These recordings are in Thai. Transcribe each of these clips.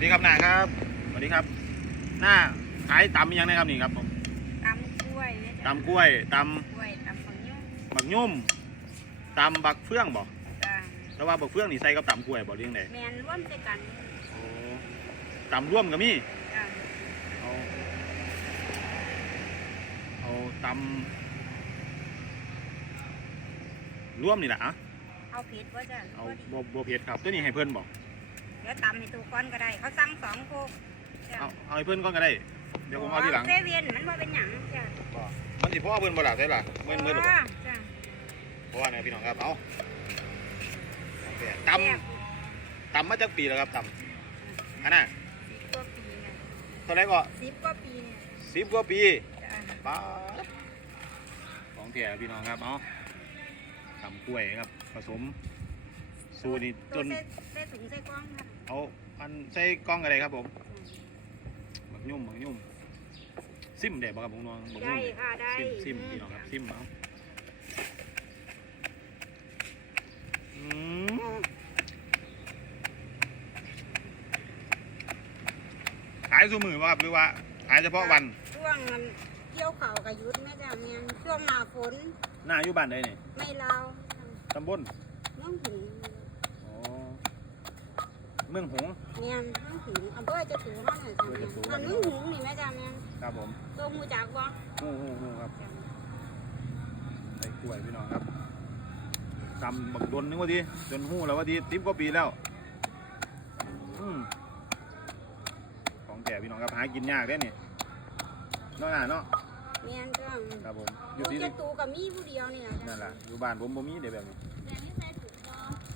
วัสดีครับนาครับสวัสดีครับ หน้าขายตำยังนะครับนี่ครับผมตำกล้วยเนี่ยจ้ะตำกล้วยตกล้วยตำฝังยุ่งำบักยุ่มตำบักเฟื่องบ่จ้ะแต่ว่าบักเฟื่องนี่ใส่กับตำกล้วยบ่เรียงไดแมนร่วมด้วยกันโอ้ตำร่วมก็มีจ้ะเอาเอาตำร่วมนี่แหละอะเอาผิดว่าจ้ะเอาพอดีบ่บ่เผ็ดครับตัวนี้ให้เพิ่นบอก เดี๋ยวตำให้ตูก้อนก็ได้ เขาสั่งสองโคกจ้ะเอาเอาให้เพิ่นก่อนก็ได้ เดี๋ยวผมเอาทีหลัง เซเว่นมันว่าเป็นหยังจ้ะบ่มันสิพ่อเพิ่นบ่ล่ะได้ล่ะเมื่อเมื่อหรอจ้ะเพราะว่าเนี่ยพี่น้องครับ เอาโอเคตแซ่บำตำมาจากปีแล้วครับตำอันน่ะสิบกว่าปีเนี่ยเท่าไหรก็สิบกว่าปีเนี่ยสิบกว่าปี จ้ะป้าดของแท้พี่น้องครับ เอาตำกล้วยครับ ผสม สูตรนี่จตัวนเส้เส้ถุงเส้กล้องค่ะเอาอันใส่กล้องอะไรครับผมหมักยุ่มหมักยุ่มซิมได้บ่ครับผมน้องหมักได้ยุ่มค่ะได้ซิมซิมพี่น้องครับซิมเอาอืมขายสูมือบ่ครับหรือว่าขายเฉพาะวันช่วงมันเกี่ยวเข่ากับยุทธแม่จ้ะแมนช่วงหน้าฝนหน้าอยู่บ้านใดนี่ไม่ลาวตำบลเมืองหินอ๋อ เมืองหงส์แมนเมืองหินอำเภอจะถือว่าเนี่ยจ้ะแมนมันเมืองหินนี่แม่จ้ะแมนครับผมตัวหูจักบ่ฮู้ฮู้ฮู้ครับใส่กล้วยพี่น้องครับตำบักดนนึกว่าทีจนหู้แล้วว่าทีสิบกว่าปีแล้วอืมของแก่พี่น้องครับหากินยากเด้นี่เนาะน่ะเนาะแม่นจ้ะครับผมอยู่ลูกที่เจะตูกับมีผู้เดียวนี่นะนั่นแหละอยู่บ้านผมบ่มีเดี๋ยวแบบนี้มี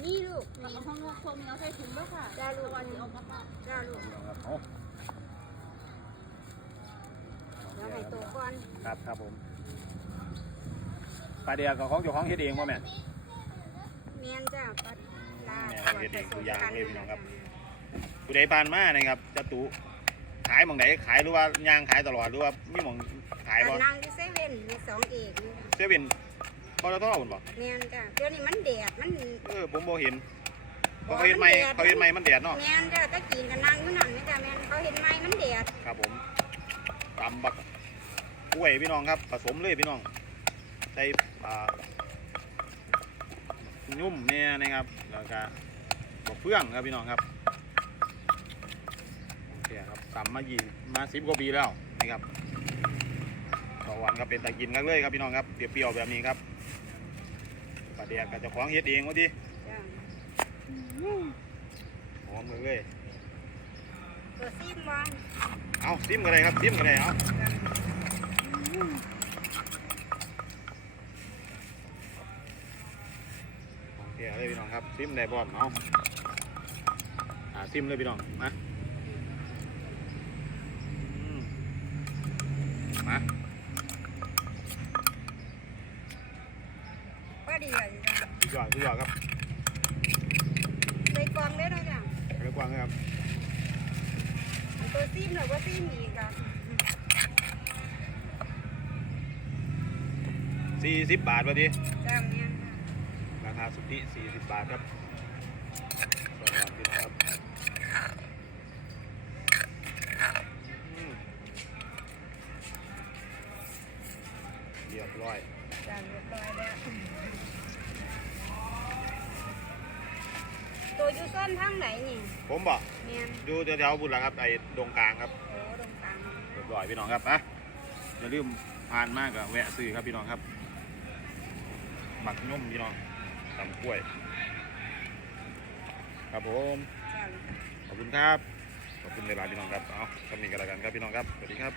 ลูกมีห้องนวดคมีเอาใส่ถุงด้วยค่ะจ้าลูกวันนี้เอากระเป๋าจ้าลูกพี่น้องครับเอาเดี๋ยวให้โตก่อนครับครับผมปลาเดียกับของเจ้าของเฮ็ดเองบ่แม่นแม่นจ้าปัดลาแม่ครับเฮ็ดเองทุกอย่างเลยพี่น้องครับผู้ใดผ่านมานะครับจะตุขายหมองไหนขายหรือว่ายางขายตลอดหรือว่ามีหมองขายบ่นั่งที่เซเว่นมีสองเอกเซเว่นปตทพุ่นบ่แม่นจ้าเดี๋ยวนี้มันแดดมัน ผมบ่เห็นเพราะเขาเห็นใหม่เขาเห็นใหม่มันแดดเนาะแม่นจ้าตะกินกันนั่งอยู่นั่นแม่จ้าแม่นเขาเห็นไหมมันแดดครับผมตำบักกล้วยพี่น้องครับ ผสมเลยพี่น้องใส่อ่ายุ่มเนี่ยนะครับแล้วก็บักเฟื่องครับพี่น้องครับโอเคครับตำมายีมาสิบกว่าปีแล้วนะครับต่อวันก็เป็นตะกินกันเลยครับพี่น้องครับเปรี้ยวๆแบบนี้ครับปลาเดียกกับเจ้าของเฮ็ดเองวะดิจ้า หอมเลยตัวซีมบ่เอาซิมกันเลยครับซิมกันเลยเอาจ้าโอเคเลยพี่น้องครับซิมได้บอมเอาอ่าซิมเลยพี่น้องมาอืมมาก็ดีเลยจ้าสุดยอดสุดยอดครับ ใส่กล่องได้ด้วยจ้าเรียกว่าไงครับอันตัวซีมหรือว่าซีมอีกอะสี่สิบบาทพอดีจ้าแม่นจ้าราคาสุทธิสี่สิบบาทครับสวัสดีครับ อยู่ซ่อนทางไหนนี่ผมบอกแม่นอยู่แถวๆบุญละครับไอ้ดงกลางครับโอ้ตรงกลางเรียบร้อยพี่น้องครับอะอย่าลืมผ่านมากกับแวะซื้อครับพี่น้องครับหมักนุ่มพี่น้องตำกล้วย ครับผมจ้าขอบคุณครับขอบคุณเวลายๆพี่น้องครับเอาสำนีกันแล้วกันครับพี่น้องครับสวัสดีครับ